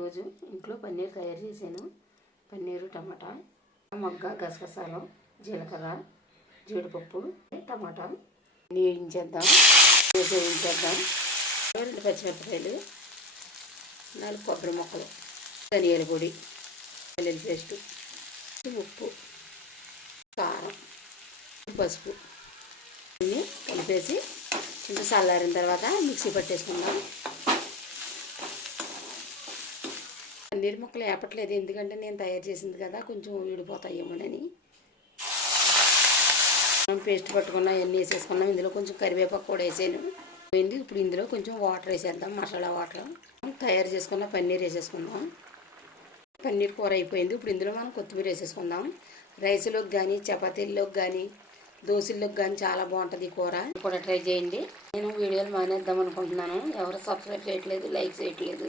ఈరోజు ఇంట్లో పన్నీర్ తయారు చేశాను. పన్నీరు టమాటా, మొగ్గ, గసగసాలు, జీలకర్ర, జీడిపప్పు, టమాటా వేయించేద్దాం. వేయించేద్దాం. 2 పచ్చిమిరపకాయలు, 4 కొబ్బరి ముక్కలు, ధనియాల పొడి, వెల్లుల్లి పేస్టు, ఉప్పు, కారం, పసుపు అన్నీ కలిపేసి కొంచెం చల్లారిన తర్వాత మిక్సీ పట్టేసుకుందాం. పన్నీర్ ముక్కలు ఏపట్లేదు, ఎందుకంటే నేను తయారు చేసింది కదా, కొంచెం విడిపోతాయేమోనని. పేస్ట్ పట్టుకున్నా ఎన్ని వేసేసుకున్నాం. ఇందులో కొంచెం కరివేపాకు కూడా వేసాను. ఇప్పుడు ఇందులో కొంచెం వాటర్ వేసేద్దాం, మసాలా వాటర్. తయారు చేసుకున్న పన్నీర్ వేసేసుకుందాం. పన్నీర్ కూర అయిపోయింది. ఇప్పుడు ఇందులో మనం కొత్తిమీర వేసేసుకుందాం. రైస్లోకి కానీ, చపాతీల్లోకి కానీ, దోశల్లోకి కానీ చాలా బాగుంటుంది ఈ కూర. కూడా ట్రై చేయండి. నేను వీడియోలు మానేద్దాం అనుకుంటున్నాను. ఎవరు సబ్స్క్రైబ్ చేయట్లేదు, లైక్ చేయట్లేదు.